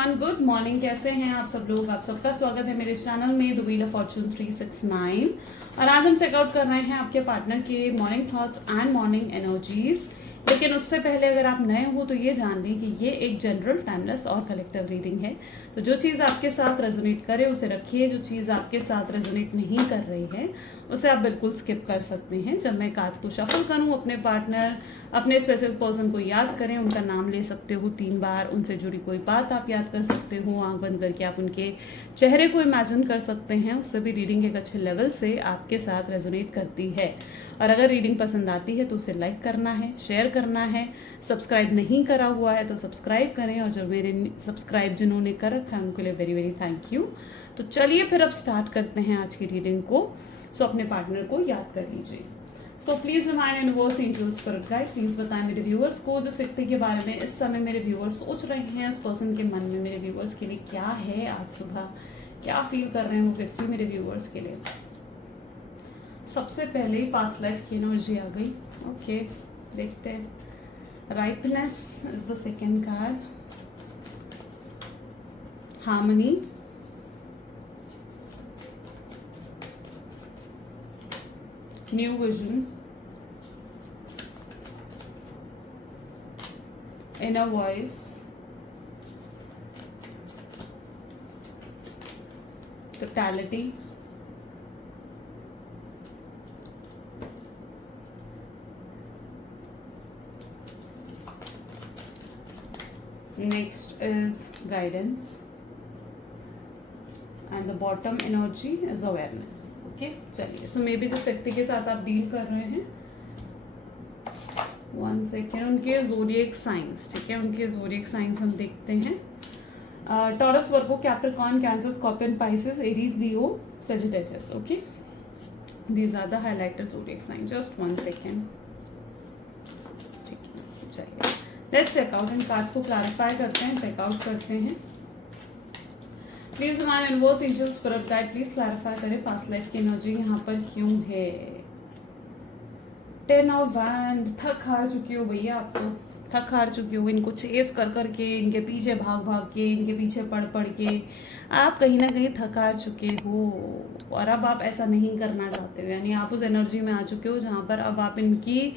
Everyone, good morning. कैसे हैं आप सब लोग? आप सबका स्वागत है मेरे चैनल में द व्हील ऑफ फॉर्चून 369। और आज हम चेकआउट कर रहे हैं आपके पार्टनर के morning thoughts and morning energies. लेकिन उससे पहले अगर आप नए हो तो ये जान लें कि ये एक जनरल, टाइमलेस और कलेक्टिव रीडिंग है। तो जो चीज़ आपके साथ रेजोनेट करे उसे रखिए, जो चीज़ आपके साथ रेजोनेट नहीं कर रही है उसे आप बिल्कुल स्किप कर सकते हैं। जब मैं कार्ड्स को शफल करूं, अपने पार्टनर, अपने स्पेसिफिक पर्सन को याद करें, उनका नाम ले सकते हो 3 बार, उनसे जुड़ी कोई बात आप याद कर सकते हो, आंख बंद करके आप उनके चेहरे को इमेजिन कर सकते हैं। उससे भी रीडिंग एक अच्छे लेवल से आपके साथ रेजोनेट करती है। और अगर रीडिंग पसंद आती है तो उसे लाइक करना है, शेयर करना है। सब्सक्राइब नहीं करा हुआ है तो सब्सक्राइब करें, और जो मेरे सब्सक्राइब जिन्होंने कर रखा है उनके लिए वेरी वेरी थैंक यू। तो चलिए फिर अब स्टार्ट करते हैं आज की रीडिंग को। सो अपने पार्टनर को याद कर लीजिए। So please remind universe, angels, spirit guide, please बताएं मेरे व्यूअर्स को जिस व्यक्ति के बारे में इस समय मेरे व्यूअर्स सोच रहे हैं, उस पर्सन के मन में मेरे व्यूअर्स के लिए क्या है आज सुबह, क्या फील कर रहे हैं वो व्यक्ति मेरे व्यूअर्स के लिए। सबसे पहले ही पास्ट लाइफ की एनर्जी आ गई। ओके, देखते हैं। Ripeness is the second card, harmony, new vision, inner voice, totality, next is guidance, and the bottom energy is awareness. Okay, चलिए। सो मे बी जिस व्यक्ति के साथ आप डील कर रहे हैं, 1 सेकेंड, उनके ज़ोडिएक साइंस, ठीक है, उनके ज़ोडिएक साइंस हम देखते हैं। Taurus, Virgo, Capricorn, Cancer, Scorpion, Pisces, Aries, Leo, Sagittarius. Okay, these are the highlighted zodiac sign. Just 1 second, ठीक है, चलिए। Let's check out. इन कार्ड्स को क्लैरिफाई करते हैं, चेकआउट करते हैं। प्लीज हमारे universe, angels, spirit guide, please clarify करें पास्ट लाइफ की एनर्जी यहाँ पर क्यों है। 10 ऑफ वैंड। थक हार चुकी हो भैया, आप तो थक हार चुकी हो। इनको चेस कर करके, इनके पीछे भाग भाग के, इनके पीछे पड़ पड़ के आप कहीं ना कहीं थक हार चुके हो। और अब आप ऐसा नहीं करना चाहते हो, यानी आप उस एनर्जी में आ चुके हो जहाँ पर अब आप इनकी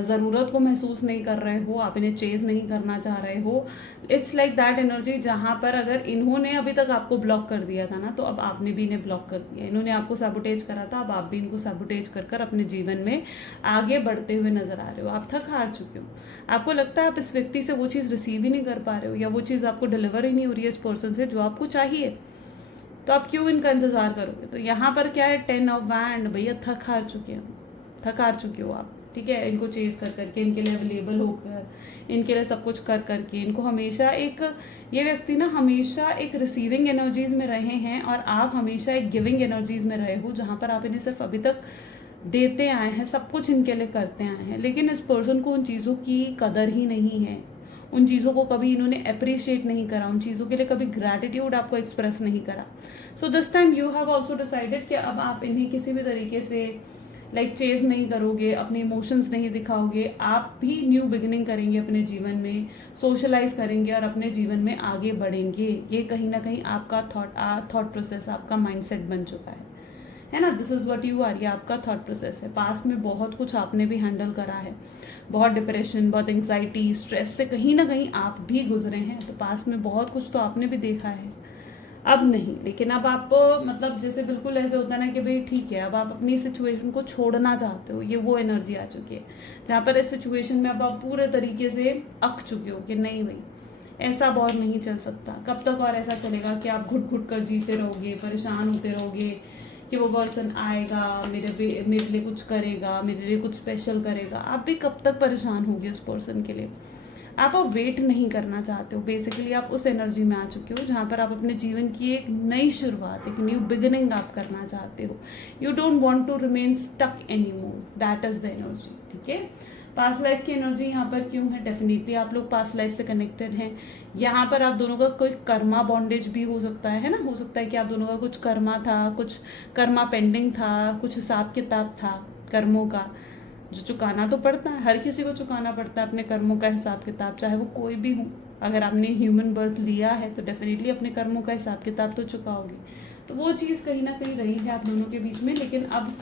ज़रूरत को महसूस नहीं कर रहे हो, आप इन्हें चेज नहीं करना चाह रहे हो। इट्स लाइक दैट एनर्जी जहाँ पर अगर इन्होंने अभी तक आपको ब्लॉक कर दिया था ना, तो अब आपने भी इन्हें ब्लॉक कर दिया। इन्होंने आपको सैबोटेज करा था, अब आप भी इनको सैबोटेज कर कर अपने जीवन में आगे बढ़ते हुए नजर आ रहे हो। आप थक हार चुके हो। आपको लगता है आप इस व्यक्ति से वो चीज़ रिसीव ही नहीं कर पा रहे हो, या वो चीज़ आपको डिलीवर ही नहीं हो रही है इस पर्सन से जो आपको चाहिए। तो आप क्यों इनका इंतजार करोगे? तो यहाँ पर क्या है, 10 ऑफ वैंड। भैया थक हार चुके हो, थक हार चुके हो आप, ठीक है। इनको चेज कर करके, इनके लिए अवेलेबल होकर, इनके लिए सब कुछ कर करके, इनको हमेशा एक, ये व्यक्ति ना हमेशा एक रिसीविंग एनर्जीज में रहे हैं और आप हमेशा एक गिविंग एनर्जीज में रहे हो, जहाँ पर आप इन्हें सिर्फ अभी तक देते आए हैं, सब कुछ इनके लिए करते आए हैं। लेकिन इस पर्सन को उन चीज़ों की कदर ही नहीं है, उन चीज़ों को कभी इन्होंने अप्रिशिएट नहीं करा, उन चीज़ों के लिए कभी ग्रैटिट्यूड आपको एक्सप्रेस नहीं करा। So this time you have also decided कि अब आप इन्हें किसी भी तरीके से लाइक चेज नहीं करोगे, अपने इमोशंस नहीं दिखाओगे, आप भी न्यू बिगिनिंग करेंगे अपने जीवन में, सोशलाइज करेंगे और अपने जीवन में आगे बढ़ेंगे। ये कहीं ना कहीं आपका थॉट प्रोसेस, आपका माइंडसेट बन चुका है ना। This is what you are, ये आपका थॉट प्रोसेस है। पास्ट में बहुत कुछ आपने भी हैंडल करा है, बहुत डिप्रेशन, बहुत एंग्जाइटी, स्ट्रेस से कहीं ना कहीं आप भी गुजरे हैं। तो पास्ट में बहुत कुछ तो आपने भी देखा है, अब नहीं। लेकिन अब आपको मतलब जैसे बिल्कुल ऐसे होता है ना कि भाई ठीक है, अब आप अपनी सिचुएशन को छोड़ना चाहते हो। ये वो एनर्जी आ चुकी है जहाँ पर इस सिचुएशन में अब आप पूरे तरीके से अक चुके हो कि नहीं भाई, ऐसा अब और नहीं चल सकता। कब तक और ऐसा चलेगा कि आप घुट घुट कर जीते रहोगे, परेशान होते रहोगे कि वो पर्सन आएगा, मेरे लिए कुछ करेगा, मेरे लिए कुछ स्पेशल करेगा। आप भी कब तक परेशान होगे उस पर्सन के लिए? आप अब वेट नहीं करना चाहते हो। बेसिकली आप उस एनर्जी में आ चुके हो जहाँ पर आप अपने जीवन की एक नई शुरुआत, एक न्यू बिगिनिंग आप करना चाहते हो। You don't want to remain stuck any more, that is the energy, ठीक है। पास्ट लाइफ की एनर्जी यहाँ पर क्यों है? डेफिनेटली आप लोग पास्ट लाइफ से कनेक्टेड हैं। यहाँ पर आप दोनों का कोई कर्मा बॉन्डेज भी हो सकता है ना, हो सकता है कि आप दोनों का कुछ कर्मा था, कुछ कर्मा पेंडिंग था, कुछ हिसाब किताब था कर्मों का, जो चुकाना तो पड़ता है, हर किसी को चुकाना पड़ता है अपने कर्मों का हिसाब किताब, चाहे वो कोई भी हो। अगर आपने ह्यूमन बर्थ लिया है तो डेफिनेटली अपने कर्मों का हिसाब किताब तो चुकाओगे। तो वो चीज़ कहीं ना कहीं रही है आप दोनों के बीच में, लेकिन अब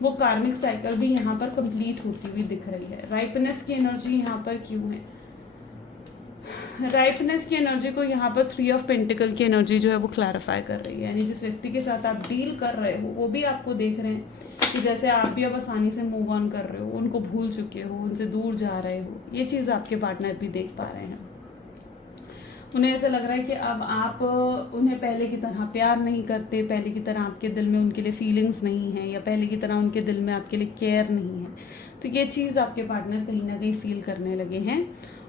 वो कार्मिक साइकिल भी यहाँ पर कंप्लीट होती हुई दिख रही है। राइपनेस की एनर्जी यहाँ पर क्यों है? राइपनेस की एनर्जी को यहाँ पर 3 ऑफ पेंटिकल की एनर्जी जो है वो क्लैरिफाई कर रही है। यानी जिस व्यक्ति के साथ आप डील कर रहे हो वो भी आपको देख रहे हैं कि जैसे आप भी अब आसानी से मूव ऑन कर रहे हो, उनको भूल चुके हो, उनसे दूर जा रहे हो। ये चीज़ आपके पार्टनर भी देख पा रहे हैं। उन्हें ऐसा लग रहा है कि अब आप उन्हें पहले की तरह प्यार नहीं करते, पहले की तरह आपके दिल में उनके लिए फीलिंग्स नहीं है, या पहले की तरह उनके दिल में आपके लिए केयर नहीं है। तो ये चीज़ आपके पार्टनर कहीं ना कहीं फील करने लगे हैं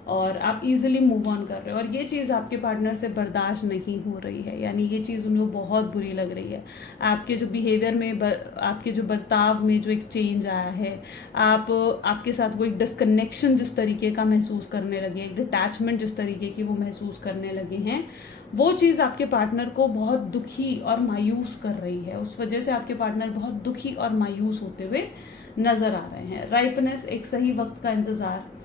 और आप इजीली मूव ऑन कर रहे हो, और ये चीज़ आपके पार्टनर से बर्दाश्त नहीं हो रही है। यानी ये चीज़ उन्हें बहुत बुरी लग रही है। आपके जो बिहेवियर में आपके जो बर्ताव में जो एक चेंज आया है, आपके साथ वो एक डिस्कनेक्शन जिस तरीके का महसूस करने लगे, एक डिटैचमेंट जिस तरीके की वो महसूस करने लगे हैं, वो चीज़ आपके पार्टनर को बहुत दुखी और मायूस कर रही है। उस वजह से आपके पार्टनर बहुत दुखी और मायूस होते हुए नजर आ रहे हैं। राइपनेस, एक सही वक्त का इंतज़ार।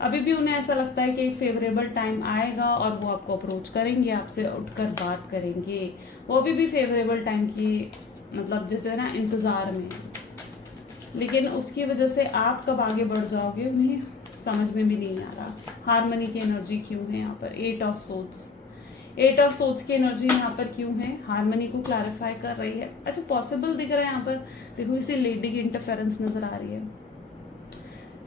अभी भी उन्हें ऐसा लगता है कि एक फेवरेबल टाइम आएगा और वो आपको अप्रोच करेंगे, आपसे उठकर बात करेंगे। वो अभी भी फेवरेबल टाइम की मतलब जैसे ना इंतज़ार में, लेकिन उसकी वजह से आप कब आगे बढ़ जाओगे उन्हें समझ में भी नहीं आ रहा। हारमनी की एनर्जी क्यों है यहाँ पर? 8 ऑफ सोर्ड्स। 8 ऑफ सोर्ड्स की एनर्जी यहाँ पर क्यों है? हारमनी को क्लैरिफाई कर रही है। अच्छा, पॉसिबल दिख रहा है यहाँ पर, देखो इसे लेडी की इंटरफेरेंस नजर आ रही है।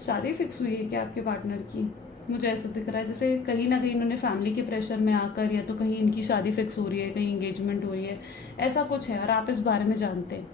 शादी फिक्स हुई है क्या आपके पार्टनर की? मुझे ऐसा दिख रहा है जैसे कहीं ना कहीं इन्होंने फैमिली के प्रेशर में आकर, या तो कहीं इनकी शादी फिक्स हो रही है, कहीं एंगेजमेंट हो रही है, ऐसा कुछ है और आप इस बारे में जानते हैं।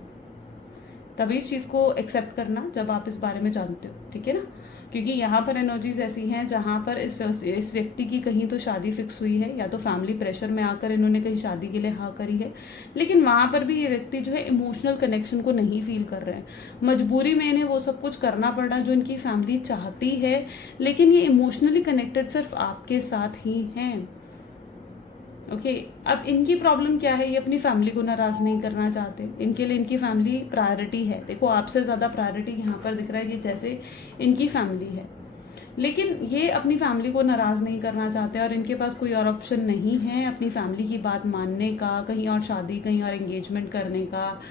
तभी इस चीज़ को एक्सेप्ट करना जब आप इस बारे में जानते हो, ठीक है ना? क्योंकि यहाँ पर एनर्जीज ऐसी हैं जहाँ पर इस व्यक्ति की कहीं तो शादी फिक्स हुई है, या तो फैमिली प्रेशर में आकर इन्होंने कहीं शादी के लिए हाँ करी है, लेकिन वहाँ पर भी ये व्यक्ति जो है इमोशनल कनेक्शन को नहीं फील कर रहे हैं। मजबूरी में इन्हें वो सब कुछ करना पड़ रहा जो इनकी फैमिली चाहती है, लेकिन ये इमोशनली कनेक्टेड सिर्फ आपके साथ ही हैं। ओके, अब इनकी प्रॉब्लम क्या है? ये अपनी फैमिली को नाराज नहीं करना चाहते। इनके लिए इनकी फैमिली प्रायोरिटी है। देखो, आपसे ज़्यादा प्रायोरिटी यहाँ पर दिख रहा है कि जैसे इनकी फैमिली है, लेकिन ये अपनी फैमिली को नाराज़ नहीं करना चाहते और इनके पास कोई और ऑप्शन नहीं है अपनी फैमिली की बात मानने का, कहीं और शादी, कहीं और एंगेजमेंट करने का।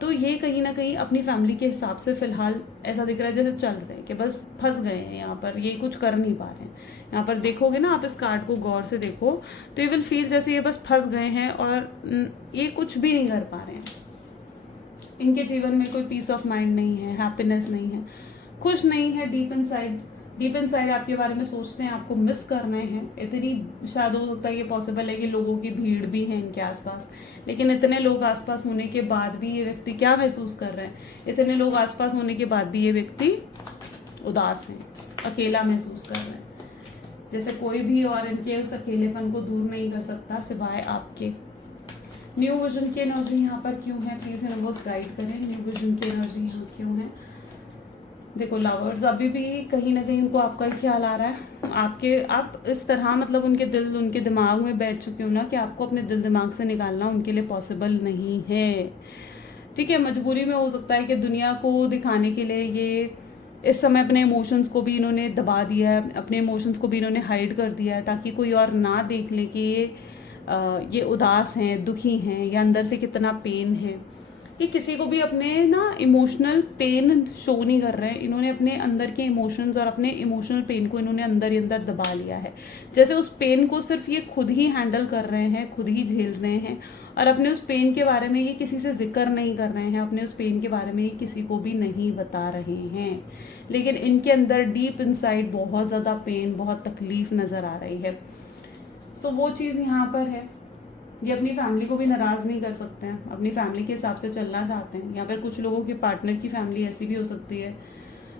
तो ये कहीं ना कहीं अपनी फैमिली के हिसाब से फ़िलहाल ऐसा दिख रहा है जैसे चल रहे हैं कि बस फंस गए हैं यहाँ पर, ये कुछ कर नहीं पा रहे हैं। यहाँ पर देखोगे ना आप, इस कार्ड को गौर से देखो तो ये विल फील जैसे ये बस फंस गए हैं और ये कुछ भी नहीं कर पा रहे हैं। इनके जीवन में कोई पीस ऑफ माइंड नहीं है, हैप्पीनेस नहीं है, खुश नहीं है। डीप इन साइड आपके बारे में सोचते हैं, आपको मिस कर रहे हैं। इतनी शायद हो सकता है ये पॉसिबल है कि लोगों की भीड़ भी है इनके आसपास, लेकिन इतने लोग आसपास होने के बाद भी ये व्यक्ति क्या महसूस कर रहे हैं? इतने लोग आसपास होने के बाद भी ये व्यक्ति उदास हैं, अकेला महसूस कर रहे हैं, जैसे कोई भी और इनके उस अकेलेपन को दूर नहीं कर सकता सिवाय आपके। न्यू विजन की एनर्जी यहाँ पर क्यों है? प्लीज यूनिवर्स गाइड करें। न्यू विजन की एनर्जी यहाँ क्यों है? देखो, लवर्स अभी भी कहीं ना कहीं उनको आपका ही ख्याल आ रहा है। आप इस तरह मतलब उनके दिमाग में बैठ चुके हो ना कि आपको अपने दिल दिमाग से निकालना उनके लिए पॉसिबल नहीं है। ठीक है, मजबूरी में हो सकता है कि दुनिया को दिखाने के लिए ये इस समय अपने इमोशंस को भी इन्होंने दबा दिया है, अपने इमोशंस को भी इन्होंने हाइड कर दिया है, ताकि कोई और ना देख ले कि ये उदास हैं, दुखी हैं, या अंदर से कितना पेन है। ये किसी को भी अपने ना इमोशनल पेन शो नहीं कर रहे हैं। इन्होंने अपने अंदर के इमोशंस और अपने इमोशनल पेन को इन्होंने अंदर ही अंदर दबा लिया है। जैसे उस पेन को सिर्फ ये खुद ही हैंडल कर रहे हैं, खुद ही झेल रहे हैं, और अपने उस पेन के बारे में ये किसी से जिक्र नहीं कर रहे हैं, अपने उस पेन के बारे में ये किसी को भी नहीं बता रहे हैं। लेकिन इनके अंदर डीप इनसाइड बहुत ज़्यादा पेन, बहुत तकलीफ नज़र आ रही है। सो वो चीज़ यहाँ पर है। ये अपनी फैमिली को भी नाराज़ नहीं कर सकते हैं, अपनी फैमिली के हिसाब से चलना चाहते हैं। यहाँ पर कुछ लोगों के पार्टनर की फैमिली ऐसी भी हो सकती है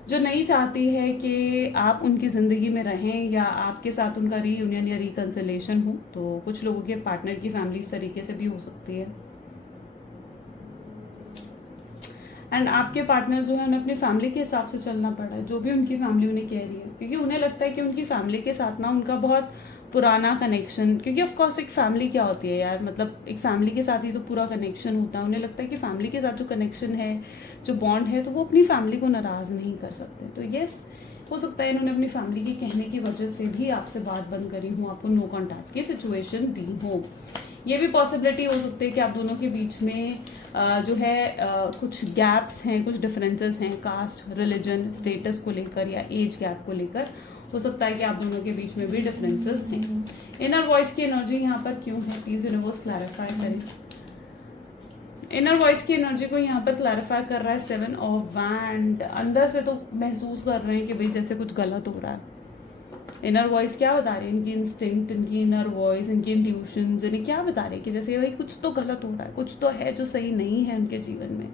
जो नहीं चाहती है कि आप उनकी ज़िंदगी में रहें या आपके साथ उनका रीयूनियन या रिकन्सिलेशन हो। तो कुछ लोगों के पार्टनर की फैमिली इस तरीके से भी हो सकती है। एंड आपके पार्टनर जो है उन्हें अपनी फैमिली के हिसाब से चलना पड़ रहा है, जो भी उनकी फैमिली उन्हें कह रही है, क्योंकि उन्हें लगता है कि उनकी फैमिली के साथ ना उनका बहुत पुराना कनेक्शन, क्योंकि ऑफ कोर्स एक फैमिली क्या होती है यार, मतलब एक फैमिली के साथ ही तो पूरा कनेक्शन होता है। उन्हें लगता है कि फैमिली के साथ जो कनेक्शन है, जो बॉन्ड है, तो वो अपनी फैमिली को नाराज़ नहीं कर सकते। तो येस, हो सकता है इन्होंने अपनी फैमिली के कहने की वजह से भी आपसे बात बंद करी हो, आपको नो कॉन्टैक्ट की सिचुएशन दी हो। ये भी पॉसिबिलिटी हो सकती है कि आप दोनों के बीच में जो है कुछ गैप्स हैं, कुछ डिफरेंसेस हैं, कास्ट, रिलीजन, स्टेटस को लेकर या एज गैप को लेकर। हो सकता है कि आप दोनों के बीच में भी डिफरेंसेस हैं। इनर वॉइस की एनर्जी यहाँ पर क्यों है, प्लीज यूनिवर्स क्लैरिफाई करें। इनर वॉइस की एनर्जी को यहाँ पर क्लैरिफाई कर रहा है 7 ऑफ वैंड। अंदर से तो महसूस कर रहे हैं कि भाई जैसे कुछ गलत हो रहा है। इनर वॉइस क्या बता रही है, इनकी इंस्टिंक्ट, इनकी इनर वॉइस, इनकी इंट्यूशंस, इन्हें क्या बता रही है कि जैसे भाई कुछ तो गलत हो रहा है, कुछ तो है जो सही नहीं है उनके जीवन में।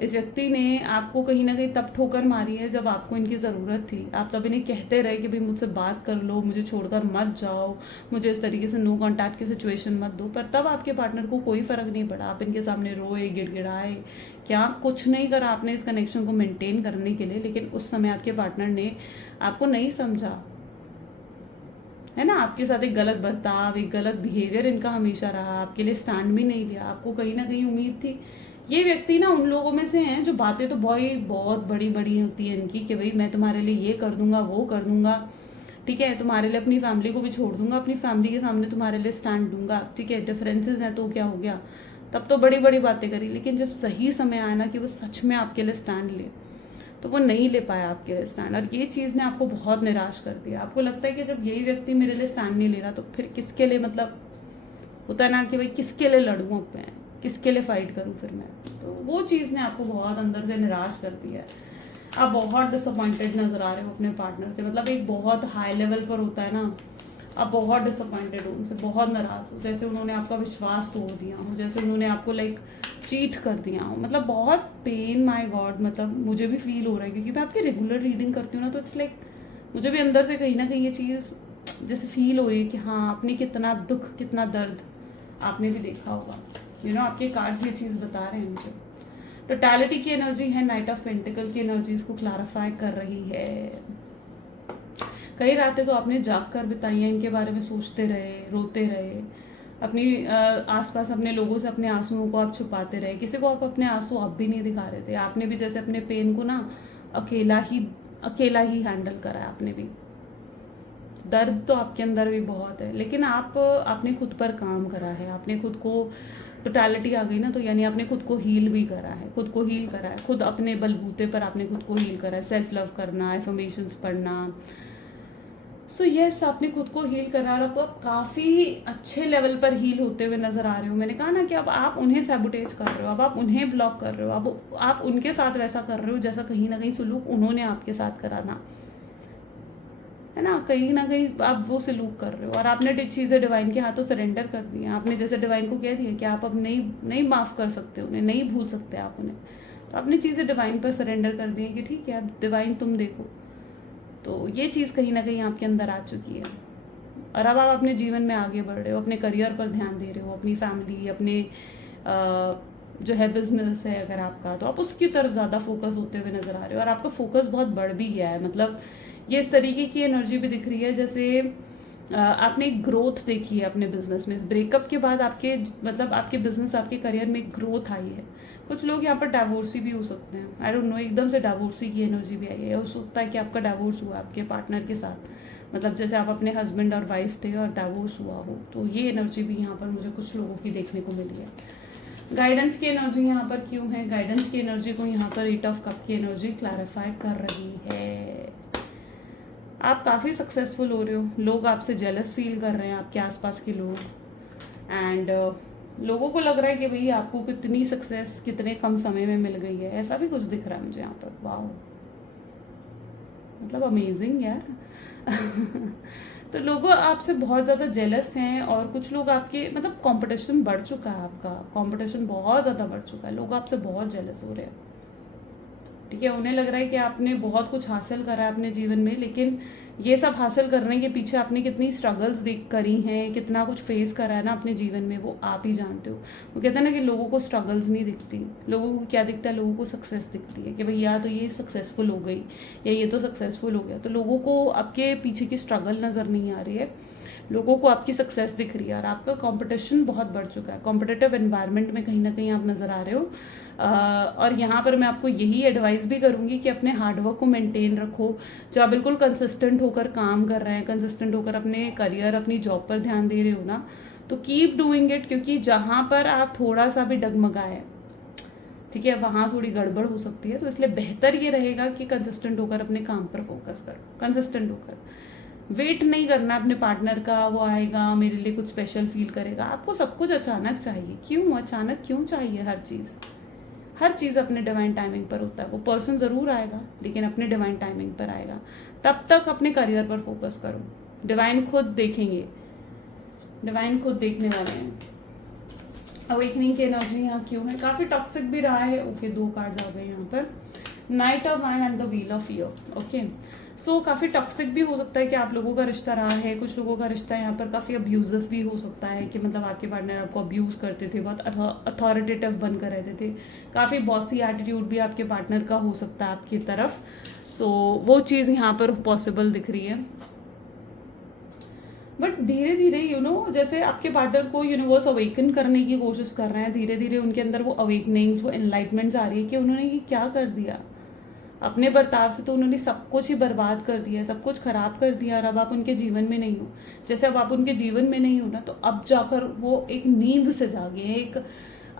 इस व्यक्ति ने आपको कहीं ना कहीं तब ठोकर मारी है जब आपको इनकी ज़रूरत थी। आप तब इन्हें कहते रहे कि भाई मुझसे बात कर लो, मुझे छोड़कर मत जाओ, मुझे इस तरीके से नो कॉन्टैक्ट की सिचुएशन मत दो, पर तब आपके पार्टनर को कोई फ़र्क नहीं पड़ा। आप इनके सामने रोए, गिड़गिड़ाए, क्या कुछ नहीं करा आपने इस कनेक्शन को मेंटेन करने के लिए, लेकिन उस समय आपके पार्टनर ने आपको नहीं समझा, है ना। आपके साथ एक गलत बर्ताव, एक गलत बिहेवियर इनका हमेशा रहा, आपके लिए स्टैंड भी नहीं लिया। आपको कहीं ना कहीं उम्मीद थी। ये व्यक्ति ना उन लोगों में से हैं जो बातें तो बहुत बड़ी बड़ी होती है इनकी कि भाई मैं तुम्हारे लिए ये कर दूंगा, वो कर दूंगा, ठीक है, तुम्हारे लिए अपनी फैमिली को भी छोड़ दूंगा, अपनी फैमिली के सामने तुम्हारे लिए स्टैंड दूंगा, ठीक है, डिफरेंसेस हैं तो क्या हो गया, तब तो बड़ी बड़ी बातें करी। लेकिन जब सही समय आया ना कि वो सच में आपके लिए स्टैंड ले, तो वो नहीं ले पाया आपके लिए स्टैंड, और ये चीज़ ने आपको बहुत निराश कर दिया। आपको लगता है कि जब यही व्यक्ति मेरे लिए स्टैंड नहीं ले रहा तो फिर किसके लिए, मतलब होता है ना कि भाई किसके लिए लड़ूँ अब मैं, किसके लिए फाइट करूँ फिर मैं। तो वो चीज़ ने आपको बहुत अंदर से निराश कर दिया है। आप बहुत डिसअपॉइंटेड नजर आ रहे हो अपने पार्टनर से, मतलब एक बहुत हाई लेवल पर होता है ना, आप बहुत डिसअपॉइंटेड हो उनसे, बहुत नाराज हो, जैसे उन्होंने आपका विश्वास तोड़ दिया हो, जैसे उन्होंने आपको लाइक चीट कर दिया हो, मतलब बहुत पेन, माय गॉड, मतलब मुझे भी फील हो रहा है क्योंकि मैं आपकी रेगुलर रीडिंग करती हूँ ना, तो इट्स लाइक मुझे भी अंदर से कहीं ना कहीं ये चीज़ जैसे फील हो रही है कि हाँ, आपने कितना दुख, कितना दर्द आपने भी देखा होगा। यू नो, आपके कार्ड्स ये चीज़ बता रहे हैं मुझे। टोटैलिटी की एनर्जी है, नाइट ऑफ पेंटिकल की एनर्जी इसको क्लैरिफाई कर रही है। कई रातें तो आपने जाग कर बिताई हैं, इनके बारे में सोचते रहे, रोते रहे, अपनी आसपास अपने लोगों से अपने आंसुओं को आप छुपाते रहे, किसी को आप अपने आंसू अब भी नहीं दिखा रहे थे। आपने भी जैसे अपने पेन को ना अकेला ही हैंडल करा है। आपने भी दर्द तो आपके अंदर भी बहुत है, लेकिन आपने खुद पर काम करा है, आपने खुद को, टोटैलिटी आ गई ना, तो यानी आपने खुद को हील भी करा है, खुद को हील करा है, खुद अपने बलबूते पर आपने खुद को हील करा है। सेल्फ लव करना, एफर्मेशंस पढ़ना, सो यस, आपने खुद को हील करा और आप काफ़ी अच्छे लेवल पर हील होते हुए नजर आ रहे हो। मैंने कहा ना कि अब आप उन्हें सैबोटेज कर रहे हो, अब आप उन्हें ब्लॉक कर रहे हो, अब आप उनके साथ वैसा कर रहे हो जैसा कहीं ना कहीं सलूक उन्होंने आपके साथ करा था, है ना। कहीं ना कहीं आप वो सलूक कर रहे हो और आपने चीज़ें डिवाइन के हाथों सरेंडर कर दी हैं। आपने जैसे डिवाइन को कह दिया कि आप अब नहीं माफ़ कर सकते उन्हें, नहीं भूल सकते आप उन्हें, तो आपने चीज़ें डिवाइन पर सरेंडर कर दी हैं कि ठीक है, अब डिवाइन तुम देखो। तो ये चीज़ कहीं ना कहीं आपके अंदर आ चुकी है और अब आप अपने जीवन में आगे बढ़ रहे हो, अपने करियर पर ध्यान दे रहे हो, अपनी फैमिली, अपने जो है बिजनेस है अगर आपका, तो आप उसकी तरफ ज़्यादा फोकस होते हुए नज़र आ रहे हो और आपका फोकस बहुत बढ़ भी गया है। मतलब ये इस तरीके की एनर्जी भी दिख रही है जैसे आपने एक ग्रोथ देखी है अपने बिजनेस में। इस ब्रेकअप के बाद आपके, मतलब आपके बिजनेस, आपके करियर में एक ग्रोथ आई है। कुछ लोग यहाँ पर डाइवोर्सी भी हो सकते हैं, आई डोंट नो, एकदम से डाइवोर्सी की एनर्जी भी आई है। हो सकता है कि आपका डाइवोर्स हुआ आपके पार्टनर के साथ, मतलब जैसे आप अपने हस्बैंड और वाइफ थे और डाइवोर्स हुआ हो, तो ये एनर्जी भी यहाँ पर मुझे कुछ लोगों की देखने को मिली है। गाइडेंस की एनर्जी यहाँ पर क्यों है, गाइडेंस की एनर्जी को यहाँ पर 8 ऑफ कप की एनर्जी क्लैरिफाई कर रही है। आप काफ़ी सक्सेसफुल हो रहे हो, लोग आपसे जेलस फील कर रहे हैं, आपके आसपास के लोग, एंड लोगों को लग रहा है कि भाई आपको कितनी सक्सेस कितने कम समय में मिल गई है, ऐसा भी कुछ दिख रहा है मुझे यहाँ पर। वाह, मतलब अमेजिंग यार। तो लोग आपसे बहुत ज़्यादा जेलस हैं और कुछ लोग आपके, मतलब कंपटीशन बढ़ चुका है, आपका कंपटीशन बहुत ज़्यादा बढ़ चुका है, लोग आपसे बहुत जेलस हो रहे हैं, ठीक है। उन्हें लग रहा है कि आपने बहुत कुछ हासिल करा है अपने जीवन में, लेकिन ये सब हासिल करने के पीछे आपने कितनी स्ट्रगल्स देख करी हैं, कितना कुछ फेस करा है ना अपने जीवन में, वो आप ही जानते हो। वो कहते हैं ना कि लोगों को स्ट्रगल्स नहीं दिखती, लोगों को क्या दिखता है, लोगों को सक्सेस दिखती है कि भाई या तो ये सक्सेसफुल हो गई या ये तो सक्सेसफुल हो गया। तो लोगों को आपके पीछे की स्ट्रगल नज़र नहीं आ रही है, लोगों को आपकी सक्सेस दिख रही है। और आपका कंपटीशन बहुत बढ़ चुका है, कॉम्पिटिटिव एनवायरनमेंट में कहीं ना कहीं आप नज़र आ रहे हो। और यहाँ पर मैं आपको यही एडवाइस भी करूँगी कि अपने हार्डवर्क को मेंटेन रखो। जो आप बिल्कुल कंसिस्टेंट होकर काम कर रहे हैं, कंसिस्टेंट होकर अपने करियर, अपनी जॉब पर ध्यान दे रहे हो ना, तो कीप डूइंग इट। क्योंकि जहाँ पर आप थोड़ा सा भी डगमगाए, ठीक है, वहाँ थोड़ी गड़बड़ हो सकती है। तो इसलिए बेहतर ये रहेगा कि कंसिस्टेंट होकर अपने काम पर फोकस करो, कंसिस्टेंट होकर। वेट नहीं करना अपने पार्टनर का, वो आएगा मेरे लिए कुछ स्पेशल फील करेगा। आपको सब कुछ अचानक चाहिए। क्यों अचानक क्यों चाहिए? हर चीज़ अपने डिवाइन टाइमिंग पर होता है। वो पर्सन ज़रूर आएगा लेकिन अपने डिवाइन टाइमिंग पर आएगा। तब तक अपने करियर पर फोकस करो, डिवाइन खुद देखेंगे, डिवाइन खुद देखने वाले हैं। अवेकनिंग की एनर्जी यहाँ क्यों है? काफ़ी टॉक्सिक भी रहा है। ओके, 2 कार्ड्स आ गए यहाँ पर, knight of wind and the wheel of year. Okay, so काफ़ी टॉक्सिक भी हो सकता है कि आप लोगों का रिश्ता रहा है। कुछ लोगों का रिश्ता यहाँ पर काफ़ी अब्यूजिव भी हो सकता है कि मतलब आपके पार्टनर आपको अब्यूज़ करते थे, बहुत अथॉरिटेटिव बनकर रहते थे। काफ़ी बॉसी एटीट्यूड भी आपके पार्टनर का हो सकता है आपकी तरफ। सो वो चीज़ यहाँ पर पॉसिबल दिख रही है। बट धीरे धीरे जैसे आपके पार्टनर को यूनिवर्स अवेकन करने की कोशिश कर रहे हैं, धीरे धीरे उनके अंदर वो अवेकनिंग्स, वो एनलाइटमेंट्स आ रही है कि उन्होंने ये क्या कर दिया। अपने बर्ताव से तो उन्होंने सब कुछ ही बर्बाद कर दिया, सब कुछ खराब कर दिया, और अब आप उनके जीवन में नहीं हो। जैसे अब आप उनके जीवन में नहीं हो ना, तो अब जाकर वो एक नींद से जागे हैं,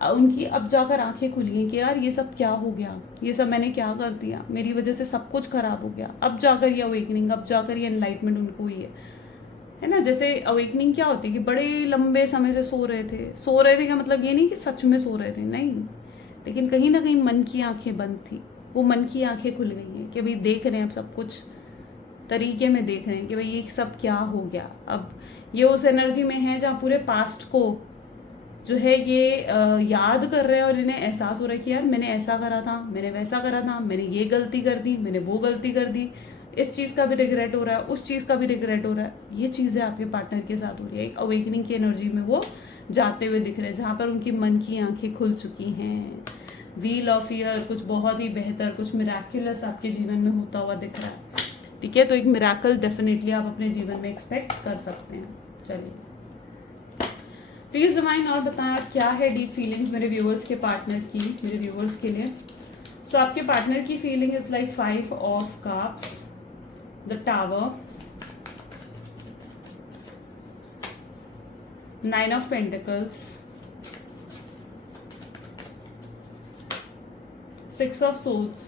उनकी अब जाकर आंखें खुली हैं कि यार ये सब क्या हो गया, ये सब मैंने क्या कर दिया, मेरी वजह से सब कुछ खराब हो गया। अब जाकर ये अवेकनिंग, अब जाकर ये एनलाइटमेंट उनको हुई है ना। जैसे अवेकनिंग क्या होती है कि बड़े लंबे समय से सो रहे थे का मतलब ये नहीं कि सच में सो रहे थे, नहीं, लेकिन कहीं ना कहीं मन की आंखें बंद थी, वो मन की आंखें खुल गई हैं कि भाई देख रहे हैं, अब सब कुछ तरीके में देख रहे हैं कि भाई ये सब क्या हो गया। अब ये उस एनर्जी में है जहाँ पूरे पास्ट को जो है ये याद कर रहे हैं और इन्हें एहसास हो रहा है कि यार मैंने ऐसा करा था, मैंने वैसा करा था, मैंने ये गलती कर दी, मैंने वो गलती कर दी, इस चीज़ का भी रिग्रेट हो रहा है, उस चीज़ का भी रिग्रेट हो रहा है। ये चीज़ें आपके पार्टनर के साथ हो रही है। एक अवेकनिंग की एनर्जी में वो जाते हुए दिख रहे हैं जहाँ पर उनकी मन की आंखें खुल चुकी हैं। व्हील ऑफ ईयर, कुछ बहुत ही बेहतर, कुछ मिराक्युलस आपके जीवन में होता हुआ दिख रहा है, ठीक है। तो एक मिराकल डेफिनेटली आप अपने जीवन में एक्सपेक्ट कर सकते हैं। चलिए प्लीज डिवाइन और बताएं क्या है डीप फीलिंग्स मेरे व्यूअर्स के पार्टनर की, मेरे व्यूअर्स के लिए। सो आपके पार्टनर की feeling is like 5 of cups, the tower, 9 of pentacles, 6 of swords,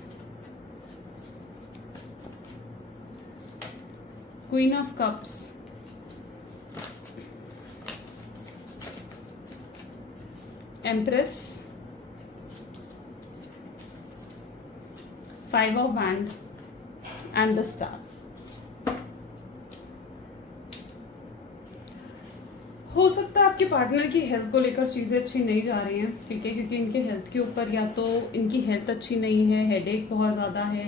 Queen of cups, Empress, 5 of wands and the star। हो सकता है आपके पार्टनर की हेल्थ को लेकर चीज़ें अच्छी नहीं जा रही हैं, ठीक है, क्योंकि इनके हेल्थ के ऊपर या तो इनकी हेल्थ अच्छी नहीं है, हेडेक बहुत ज़्यादा है,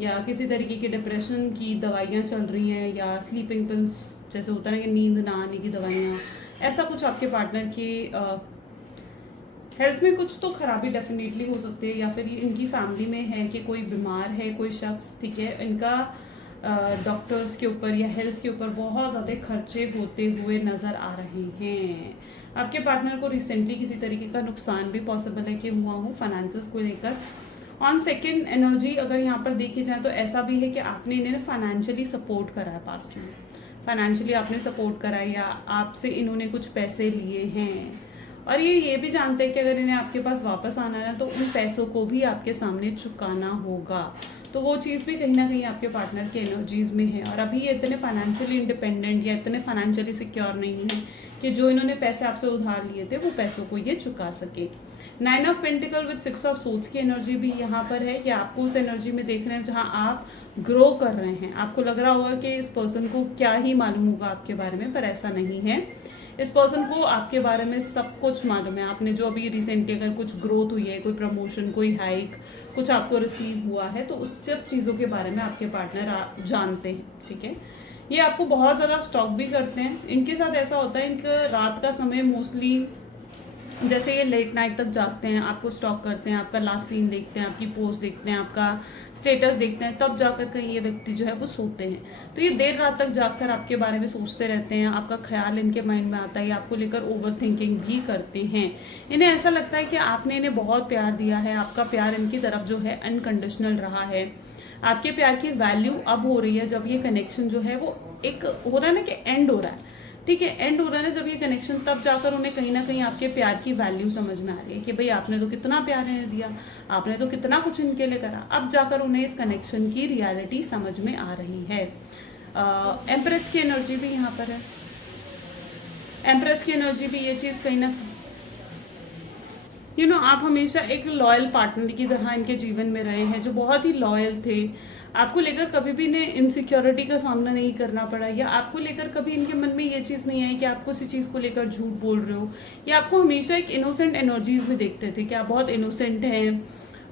या किसी तरीके की डिप्रेशन की दवाइयाँ चल रही हैं, या स्लीपिंग पिल्स जैसे होता है ना कि नींद ना आने की दवाइयाँ, ऐसा कुछ आपके पार्टनर की हेल्थ में कुछ तो खराबी डेफिनेटली हो सकती है। या फिर इनकी फैमिली में है कि कोई बीमार है, कोई शख्स, ठीक है, इनका डॉक्टर्स के ऊपर या हेल्थ के ऊपर बहुत ज़्यादा खर्चे होते हुए नज़र आ रहे हैं। आपके पार्टनर को रिसेंटली किसी तरीके का नुकसान भी पॉसिबल है कि हुआ हो फाइनेंसेस को लेकर। ऑन सेकेंड एनर्जी अगर यहाँ पर देखी जाए तो ऐसा भी है कि आपने इन्हें फाइनेंशियली सपोर्ट करा है, पास्ट में फाइनेंशियली आपने सपोर्ट करा है, या आपसे इन्होंने कुछ पैसे लिए हैं, और ये भी जानते हैं कि अगर इन्हें आपके पास वापस आना है तो उन पैसों को भी आपके सामने चुकाना होगा। तो वो चीज़ भी कहीं ना कहीं आपके पार्टनर की एनर्जीज में है। और अभी ये इतने फाइनेंशियली इंडिपेंडेंट या इतने फाइनेंशियली सिक्योर नहीं है कि जो इन्होंने पैसे आपसे उधार लिए थे वो पैसों को ये चुका सके। 9 of pentacle with 6 of swords की एनर्जी भी यहाँ पर है कि आपको उस एनर्जी में देख रहे हैं जहाँ आप ग्रो कर रहे हैं। आपको लग रहा होगा कि इस पर्सन को क्या ही मालूम होगा आपके बारे में, पर ऐसा नहीं है। इस पर्सन को आपके बारे में सब कुछ मालूम है। आपने जो अभी रिसेंटली अगर कुछ ग्रोथ हुई है, कोई प्रमोशन, कोई हाइक, कुछ आपको रिसीव हुआ है, तो उस सब चीज़ों के बारे में आपके पार्टनर जानते हैं, ठीक है। ये आपको बहुत ज़्यादा स्टॉक भी करते हैं। इनके साथ ऐसा होता है, इनका रात का समय मोस्टली, जैसे ये लेट नाइट तक जागते हैं, आपको स्टॉक करते हैं, आपका लास्ट सीन देखते हैं, आपकी पोस्ट देखते हैं, आपका स्टेटस देखते हैं, तब जाकर कहीं ये व्यक्ति जो है वो सोते हैं। तो ये देर रात तक जागकर आपके बारे में सोचते रहते हैं, आपका ख्याल इनके माइंड में आता है, आपको लेकर ओवर थिंकिंग भी करते हैं। इन्हें ऐसा लगता है कि आपने इन्हें बहुत प्यार दिया है, आपका प्यार इनकी तरफ जो है अनकंडीशनल रहा है। आपके प्यार की वैल्यू अब हो रही है जब ये कनेक्शन जो है वो एक हो रहा है ना कि एंड हो रहा है, ठीक है, एंड हो रहा है ना जब ये कनेक्शन, तब जाकर उन्हें कहीं ना कहीं आपके प्यार की वैल्यू समझ में आ रही है कि भाई आपने तो कितना प्यार इन्हें दिया, आपने तो कितना कुछ इनके लिए करा। अब जाकर उन्हें इस कनेक्शन की रियलिटी समझ में आ रही है। एम्प्रेस की एनर्जी भी यहाँ पर है। एम्प्रेस की एनर्जी भी ये चीज़ कहीं ना आप हमेशा एक लॉयल पार्टनर की तरह इनके जीवन में रहे हैं, जो बहुत ही लॉयल थे। आपको लेकर कभी भी इन्हें इनसिक्योरिटी का सामना नहीं करना पड़ा, या आपको लेकर कभी इनके मन में ये चीज़ नहीं आई कि आप किसी चीज़ को लेकर झूठ बोल रहे हो, या आपको हमेशा एक इनोसेंट एनर्जीज में देखते थे कि आप बहुत इनोसेंट हैं,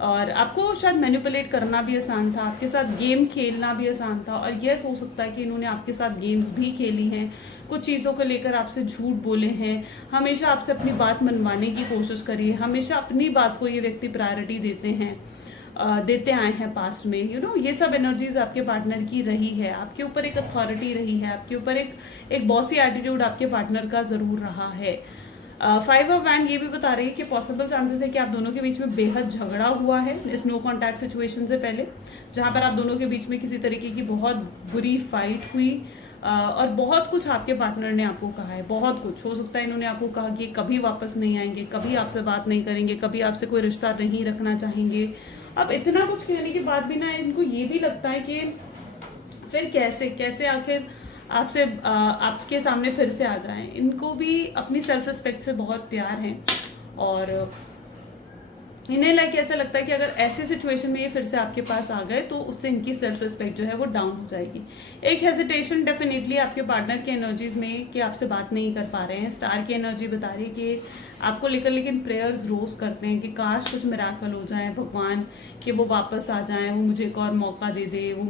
और आपको शायद मैनिपुलेट करना भी आसान था, आपके साथ गेम खेलना भी आसान था। और यह हो सकता है कि इन्होंने आपके साथ गेम्स भी खेली हैं, कुछ चीज़ों को लेकर आपसे झूठ बोले हैं, हमेशा आपसे अपनी बात मनवाने की कोशिश करी है, हमेशा अपनी बात को ये व्यक्ति प्रायोरिटी देते आए हैं पास्ट में। ये सब एनर्जीज आपके पार्टनर की रही है। आपके ऊपर एक अथॉरिटी रही है, आपके ऊपर एक बॉसी एटीट्यूड आपके पार्टनर का ज़रूर रहा है। 5 ऑफ वैंड ये भी बता रही है कि पॉसिबल चांसेस है कि आप दोनों के बीच में बेहद झगड़ा हुआ है इस नो कॉन्टैक्ट सिचुएशन से पहले, जहाँ पर आप दोनों के बीच में किसी तरीके की बहुत बुरी फाइट हुई, और बहुत कुछ आपके पार्टनर ने आपको कहा है। बहुत कुछ हो सकता है इन्होंने आपको कहा कि कभी वापस नहीं आएंगे, कभी आपसे बात नहीं करेंगे, कभी आपसे कोई रिश्ता नहीं रखना चाहेंगे। अब इतना कुछ कहने के बाद भी ना इनको ये भी लगता है कि फिर कैसे आखिर आपसे आपके सामने फिर से आ जाएं। इनको भी अपनी सेल्फ रिस्पेक्ट से बहुत प्यार है, और इन्हें ऐसा लगता है कि अगर ऐसे सिचुएशन में ये फिर से आपके पास आ गए तो उससे इनकी सेल्फ रिस्पेक्ट जो है वो डाउन हो जाएगी। एक हेजिटेशन डेफिनेटली आपके पार्टनर की एनर्जीज में कि आपसे बात नहीं कर पा रहे हैं। स्टार की एनर्जी बता रही है कि आपको लेकर लेकिन प्रेयर्स रोज करते हैं कि काश कुछ मिराकल हो जाए भगवान, कि वो वापस आ जाएं, वो मुझे एक और मौका दे दे, वो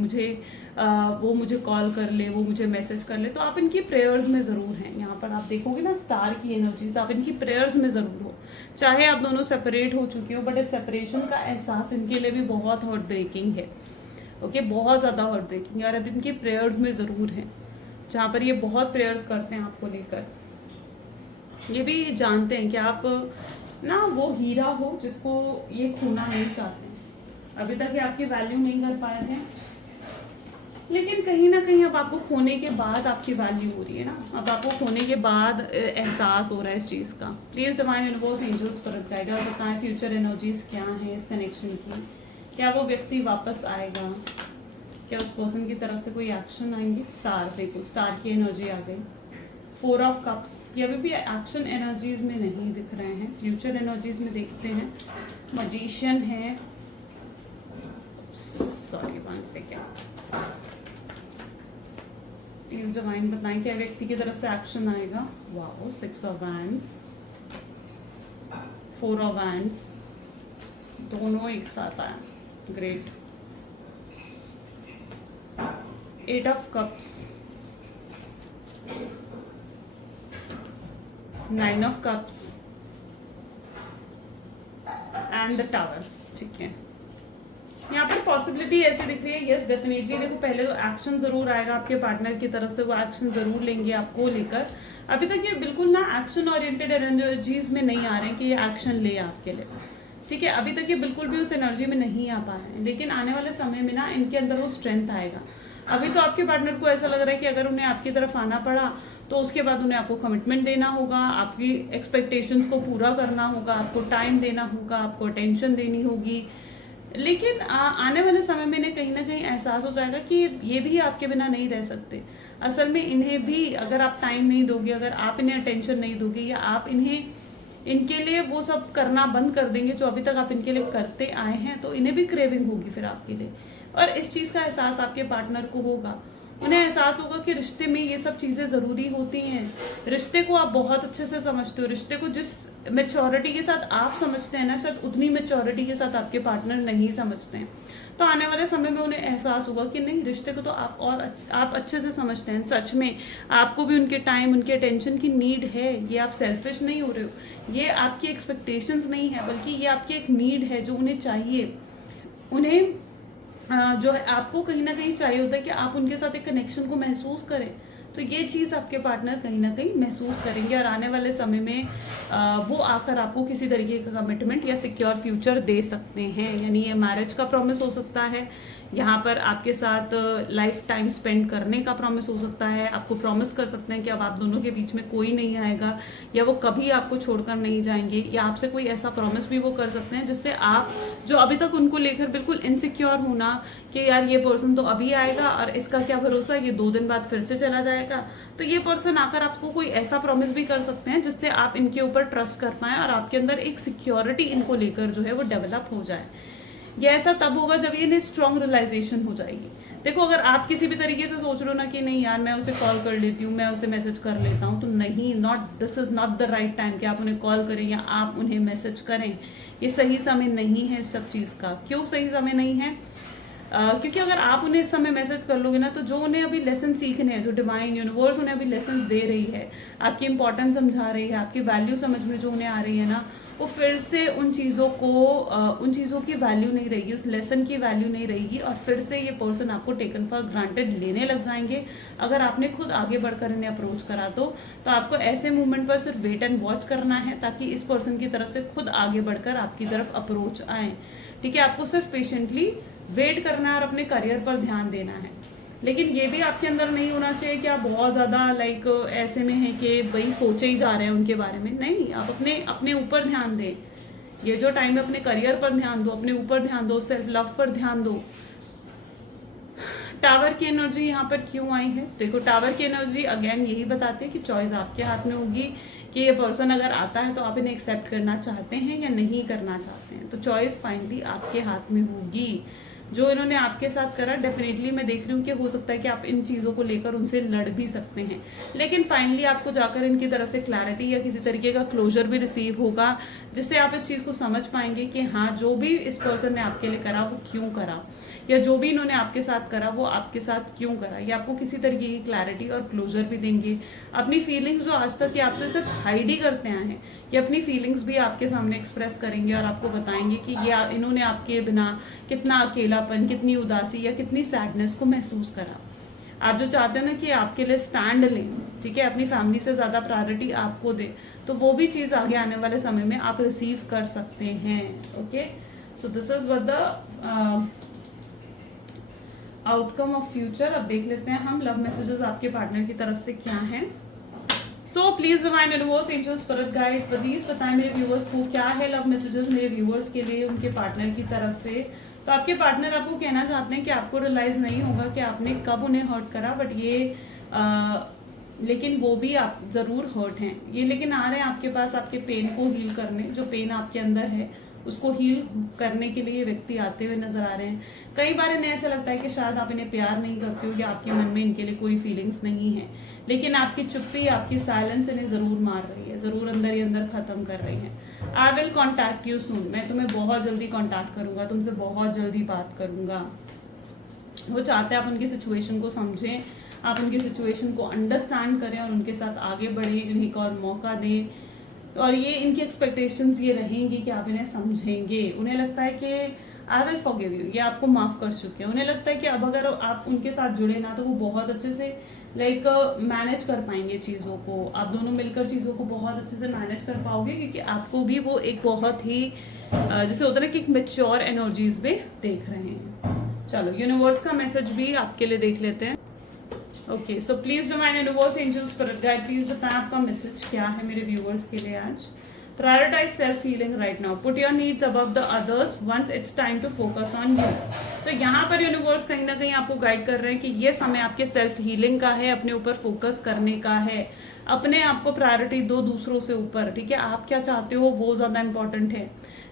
मुझे कॉल कर ले, वो मुझे मैसेज कर ले। तो आप इनकी प्रेयर्स में ज़रूर हैं। यहाँ पर आप देखोगे ना स्टार की एनर्जीज, आप इनकी प्रेयर्स में ज़रूर हो। चाहे आप दोनों सेपरेट हो चुके हो, बट इस सेपरेशन का एहसास इनके लिए भी बहुत हार्ट ब्रेकिंग है। ओके, बहुत ज़्यादा हार्ट ब्रेकिंग है, और अब इनकी प्रेयर्स में ज़रूर है, जहाँ पर ये बहुत प्रेयर्स करते हैं आपको लेकर। ये भी जानते हैं कि आप ना वो हीरा हो जिसको ये खोना नहीं चाहते हैं। अभी तक ये आपकी वैल्यू नहीं कर पाए थे, लेकिन कहीं ना कहीं अब आपको खोने के बाद आपकी वैल्यू हो रही है ना, अब आपको खोने के बाद एहसास हो रहा है इस चीज़ का। प्लीज़ डिवाइन यूनिवर्स एंजल्स फर्क गाइड और बताएं फ्यूचर एनर्जीज क्या है इस कनेक्शन की। क्या वो व्यक्ति वापस आएगा, क्या उस पर्सन की तरफ से कोई एक्शन आएंगे। स्टार देखो, स्टार की एनर्जी आ गई। 4 ऑफ कप्स, ये अभी भी एक्शन एनर्जीज में नहीं दिख रहे हैं, फ्यूचर एनर्जीज में देखते हैं। मजिशियन है, सॉरी 1 सेकेंड, प्लीज डिवाइन बताएं क्या व्यक्ति की तरफ से एक्शन आएगा। Wow, 6 of wands, 4 of wands, दोनों एक साथ आए, great. 8 of cups, 9 of cups and the tower. ठीक है, यहाँ पर पॉसिबिलिटी ऐसे दिख रही है। यस डेफिनेटली, देखो पहले तो एक्शन जरूर आएगा आपके पार्टनर की तरफ से, वो एक्शन जरूर लेंगे आपको लेकर। अभी तक ये बिल्कुल ना एक्शन ओरिएंटेड एनर्जीज में नहीं आ रहे हैं कि ये एक्शन ले आपके लिए, ठीक है। अभी तक ये बिल्कुल भी उस एनर्जी में नहीं आ पा रहे हैं, लेकिन आने वाले समय में ना इनके अंदर वो स्ट्रेंथ आएगा। अभी तो आपके पार्टनर को ऐसा लग रहा है कि अगर उन्हें आपकी तरफ आना पड़ा तो उसके बाद उन्हें आपको कमिटमेंट देना होगा, आपकी एक्सपेक्टेशंस को पूरा करना होगा, आपको टाइम देना होगा, आपको अटेंशन देनी होगी। लेकिन आने वाले समय में इन्हें कहीं ना कहीं एहसास हो जाएगा कि ये भी आपके बिना नहीं रह सकते। असल में इन्हें भी अगर आप टाइम नहीं दोगे, अगर आप इन्हें अटेंशन नहीं दोगे, या आप इनके लिए वो सब करना बंद कर देंगे जो अभी तक आप इनके लिए करते आए हैं, तो इन्हें भी क्रेविंग होगी फिर आपके लिए, और इस चीज़ का एहसास आपके पार्टनर को होगा। उन्हें एहसास होगा कि रिश्ते में ये सब चीज़ें ज़रूरी होती हैं। रिश्ते को आप बहुत अच्छे से समझते हो, रिश्ते को जिस मेच्योरिटी के साथ आप समझते हैं ना, शायद उतनी मेच्योरिटी के साथ आपके पार्टनर नहीं समझते हैं। तो आने वाले समय में उन्हें एहसास होगा कि नहीं, रिश्ते को तो आप अच्छे से समझते हैं, सच में आपको भी उनके टाइम, उनके अटेंशन की नीड है। ये आप सेल्फिश नहीं हो रहे हो, ये आपकी एक्सपेक्टेशंस नहीं है, बल्कि ये आपकी एक नीड है जो उन्हें चाहिए। उन्हें जो है आपको कहीं ना कहीं चाहिए होता है कि आप उनके साथ एक कनेक्शन को महसूस करें। तो ये चीज़ आपके पार्टनर कहीं ना कहीं महसूस करेंगे और आने वाले समय में वो आकर आपको किसी तरीके का कमिटमेंट या सिक्योर फ्यूचर दे सकते हैं। यानी ये मैरिज का प्रॉमिस हो सकता है, यहाँ पर आपके साथ लाइफ टाइम स्पेंड करने का प्रॉमिस हो सकता है। आपको प्रॉमिस कर सकते हैं कि अब आप दोनों के बीच में कोई नहीं आएगा, या वो कभी आपको छोड़कर नहीं जाएंगे, या आपसे कोई ऐसा प्रॉमिस भी वो कर सकते हैं जिससे आप जो अभी तक उनको लेकर बिल्कुल इनसिक्योर होना कि यार ये पर्सन तो अभी आएगा और इसका क्या भरोसा, ये 2 दिन बाद फिर से चला जाएगा, तो ये पर्सन आकर आपको कोई ऐसा प्रॉमिस भी कर सकते हैं जिससे आप इनके ऊपर ट्रस्ट कर पाएं और आपके अंदर एक सिक्योरिटी इनको लेकर जो है वो डेवलप हो जाए। ये ऐसा तब होगा जब ये स्ट्रॉन्ग रियलाइजेशन हो जाएगी। देखो, अगर आप किसी भी तरीके से सोच रहे हो ना कि नहीं यार मैं उसे कॉल कर लेती हूँ, मैं उसे मैसेज कर लेता हूँ, तो नहीं, this is not the right time कि आप उन्हें कॉल करें या आप उन्हें मैसेज करें। ये सही समय नहीं है इस सब चीज़ का। क्यों सही समय नहीं है? क्योंकि अगर आप उन्हें इस समय मैसेज कर लोगे ना, तो जो उन्हें अभी लेसन सीखने हैं, जो डिवाइन यूनिवर्स उन्हें अभी लेसन दे रही है, आपकी इंपॉर्टेंस समझा रही है, आपकी वैल्यू समझ में जो उन्हें आ रही है ना, वो फिर से उन चीज़ों की वैल्यू नहीं रहेगी, उस लेसन की वैल्यू नहीं रहेगी, और फिर से ये पर्सन आपको टेकन फॉर ग्रांटेड लेने लग जाएंगे। अगर आपने खुद आगे बढ़कर इन्हें अप्रोच करा तो आपको ऐसे मूवमेंट पर सिर्फ वेट एंड वॉच करना है, ताकि इस पर्सन की तरफ से खुद आगे बढ़कर आपकी तरफ अप्रोच आए। ठीक है, आपको सिर्फ पेशेंटली वेट करना है और अपने करियर पर ध्यान देना है। लेकिन ये भी आपके अंदर नहीं होना चाहिए कि आप बहुत ज़्यादा ऐसे में हैं कि भाई सोचे ही जा रहे हैं उनके बारे में। नहीं, आप अपने ऊपर ध्यान दें। ये जो टाइम है अपने करियर पर ध्यान दो, अपने ऊपर ध्यान दो, सेल्फ लव पर ध्यान दो। टावर की एनर्जी यहाँ पर क्यों आई है? देखो, टावर की एनर्जी अगेन यही बताते हैं कि चॉइस आपके हाथ में होगी कि ये पर्सन अगर आता है तो आप इन्हें एक्सेप्ट करना चाहते हैं या नहीं करना चाहते हैं। तो चॉइस फाइनली आपके हाथ में होगी। जो इन्होंने आपके साथ करा, डेफिनेटली मैं देख रही हूँ कि हो सकता है कि आप इन चीज़ों को लेकर उनसे लड़ भी सकते हैं, लेकिन फाइनली आपको जाकर इनकी तरफ से क्लैरिटी या किसी तरीके का क्लोजर भी रिसीव होगा, जिससे आप इस चीज़ को समझ पाएंगे कि हाँ, जो भी इस पर्सन ने आपके लिए करा वो क्यों करा, या जो भी इन्होंने आपके साथ करा वो आपके साथ क्यों करा। ये आपको किसी तरीके की क्लैरिटी और क्लोजर भी देंगे। अपनी फीलिंग्स जो आज तक ये आपसे सिर्फ हाइड ही करते आए हैं, ये अपनी फीलिंग्स भी आपके सामने एक्सप्रेस करेंगे और आपको बताएंगे कि ये इन्होंने आपके बिना कितना अकेलापन, कितनी उदासी या कितनी सैडनेस को महसूस करा। आप जो चाहते हो ना कि आपके लिए स्टैंड लें, ठीक है, अपनी फैमिली से ज़्यादा प्रायोरिटी आपको दे, तो वो भी चीज़ आगे आने वाले समय में आप रिसीव कर सकते हैं। Okay, so this is what the outcome of future. अब देख लेते हैं हम लव मैसेजेस आपके पार्टनर की तरफ से क्या हैं। So please divine universe, angels, spirit guide, please बताएं मेरे व्यूअर्स को क्या है लव मैसेजेस मेरे व्यूअर्स के लिए उनके पार्टनर की तरफ से। तो आपके पार्टनर आपको कहना चाहते हैं कि आपको रियलाइज नहीं होगा कि आपने कब उन्हें हर्ट करा, बट लेकिन वो भी आप जरूर हर्ट हैं ये, लेकिन आ रहे हैं आपके पास आपके पेन को हील करने। जो पेन आपके अंदर है उसको हील करने के लिए व्यक्ति आते हुए नजर आ रहे हैं। कई बार इन्हें ऐसा लगता है कि शायद आप इन्हें प्यार नहीं करते हो या आपके मन में इनके लिए कोई फीलिंग्स नहीं है, लेकिन आपकी चुप्पी, आपकी साइलेंस इन्हें जरूर मार रही है, जरूर अंदर ही अंदर खत्म कर रही है। I will contact you soon, मैं तुम्हें बहुत जल्दी कॉन्टैक्ट करूंगा, तुमसे बहुत जल्दी बात करूंगा। वो चाहते हैं आप उनकी सिचुएशन को समझें, आप उनकी सिचुएशन को अंडरस्टैंड करें और उनके साथ आगे बढ़ें, इन्हें एक और मौका दें। और ये इनकी एक्सपेक्टेशंस ये रहेंगी कि आप इन्हें समझेंगे। उन्हें लगता है कि आई विल फॉरगिव यू, ये आपको माफ कर चुके हैं। उन्हें लगता है कि अब अगर आप उनके साथ जुड़े ना तो वो बहुत अच्छे से मैनेज कर पाएंगे चीज़ों को, आप दोनों मिलकर चीज़ों को बहुत अच्छे से मैनेज कर पाओगे, क्योंकि आपको भी वो एक बहुत ही जैसे होता है ना कि एक मेच्योर एनर्जीज में देख रहे हैं। चलो यूनिवर्स का मैसेज भी आपके लिए देख लेते हैं। Okay, so please divine universe, angels, spirit guide, please बताएं आपका मैसेज क्या है मेरे व्यूअर्स के लिए आज। Prioritise self healing right now, put your needs above the others once it's time to focus on you. तो यहाँ पर यूनिवर्स कहीं ना कहीं आपको गाइड कर रहे हैं कि ये समय आपके सेल्फ हीलिंग का है, अपने ऊपर फोकस करने का है, अपने आप को प्रायोरिटी दो दूसरों से ऊपर। ठीक है, आप क्या चाहते हो वो ज्यादा इंपॉर्टेंट है।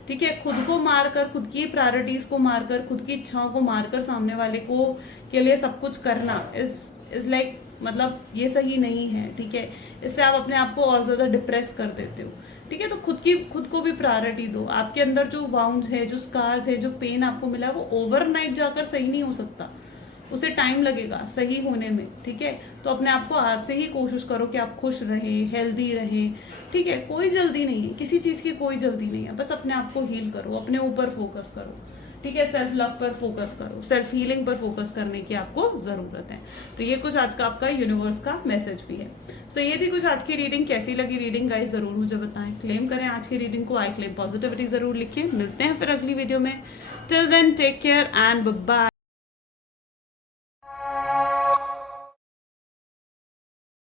ठीक है, खुद को मारकर, खुद की प्रायोरिटीज को मारकर, खुद की इच्छाओं को मारकर सामने वाले को के लिए सब कुछ करना इज इज़ लाइक मतलब ये सही नहीं है, ठीक है। इससे आप अपने आप को और ज़्यादा डिप्रेस कर देते हो, ठीक है। तो खुद को भी प्रायोरिटी दो। आपके अंदर जो वाउंड्स है, जो स्कार्स है, जो पेन आपको मिला है, वो ओवरनाइट जाकर सही नहीं हो सकता, उसे टाइम लगेगा सही होने में, ठीक है। तो अपने आप को आज से ही कोशिश करो कि आप खुश रहें, हेल्दी रहें, ठीक है। कोई जल्दी नहीं है, किसी चीज़ की कोई जल्दी नहीं है, बस अपने आप को हील करो, अपने ऊपर फोकस करो, ठीक है। सेल्फ लव पर फोकस करो, सेल्फ हीलिंग पर फोकस करने की आपको ज़रूरत है। तो ये कुछ आज का आपका यूनिवर्स का मैसेज भी है। सो ये थी कुछ आज की रीडिंग। कैसी लगी रीडिंग गाइस ज़रूर मुझे बताएं। क्लेम करें आज की रीडिंग को, आई क्लेम पॉजिटिविटी ज़रूर लिखें। मिलते हैं फिर अगली वीडियो में। Till then take care and bye bye.